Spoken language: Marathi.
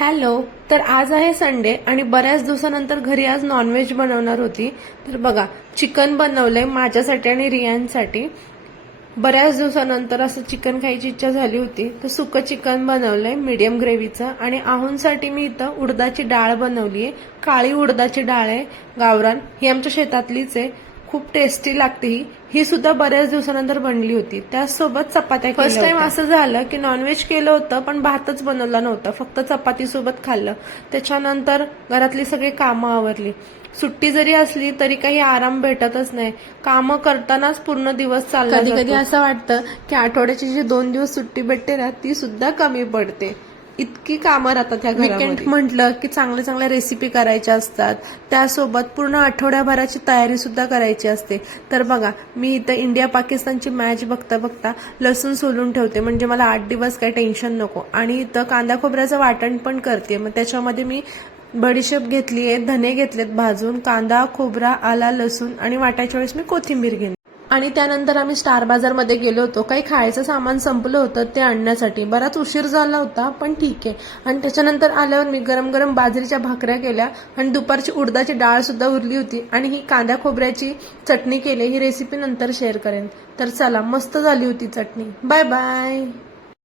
हॅलो. तर आज आहे संडे आणि बऱ्याच दिवसानंतर घरी आज नॉनव्हेज बनवणार होती. तर बघा, चिकन बनवलंय माझ्यासाठी आणि रियांसाठी. बऱ्याच दिवसानंतर असं चिकन खायची इच्छा झाली होती, तर सुकं चिकन बनवलंय मीडियम ग्रेव्हीचं. आणि आहूंसाठी मी इथं उडदाची डाळ बनवलीये. काळी उडदाची डाळ आहे, गावरान. ही आमच्या शेतातलीच आहे. खूप टेस्टी लागते ही सुद्धा बऱ्याच दिवसानंतर बनली होती. त्यासोबत चपात्या. फर्स्ट टाइम असं झालं की नॉनव्हेज केलं होतं पण भातच बनवला नव्हता, फक्त चपाती सोबत खाल्लं. त्याच्यानंतर घरातली सगळी कामं आवरली. सुट्टी जरी असली तरी काही आराम भेटतच नाही. कामं करतानाच पूर्ण दिवस चालला. कधी कधी असं वाटतं की आठवड्याची जी 2 दिवस सुट्टी भेटते ना, ती सुद्धा कमी पडते. इतकी कामं राहतात ह्या घरामध्ये. वीकेंड म्हटलं की चांगल्या चांगल्या रेसिपी करायच्या असतात, त्यासोबत पूर्ण आठवड्याभराची तयारी सुद्धा करायची असते. तर बघा, मी इथं इंडिया पाकिस्तानची मॅच बघता बघता लसूण सोलून ठेवते, म्हणजे मला 8 दिवस काही टेन्शन नको. आणि इथं कांदा खोबऱ्याचं वाटण पण करते. मग त्याच्यामध्ये मी बडीशेप घेतलीये, धने घेतलेत भाजून, कांदा खोबरा आला लसूण, आणि वाटायच्या वेळेस मी कोथिंबीर घेईन. आणि त्यानंतर आम्ही स्टार बाजारमध्ये गेलो होतो. काही खायचं सामान संपलं होतं ते आणण्यासाठी. बराच उशीर झाला होता पण ठीक आहे. आणि त्याच्यानंतर आल्यावर मी गरम गरम बाजरीच्या भाकऱ्या केल्या आणि दुपारची उडदाची डाळ सुद्धा उरली होती. आणि ही कांदा खोबऱ्याची चटणी केली. ही रेसिपी नंतर शेअर करेन. तर चला, मस्त झाली होती चटणी. Bye bye.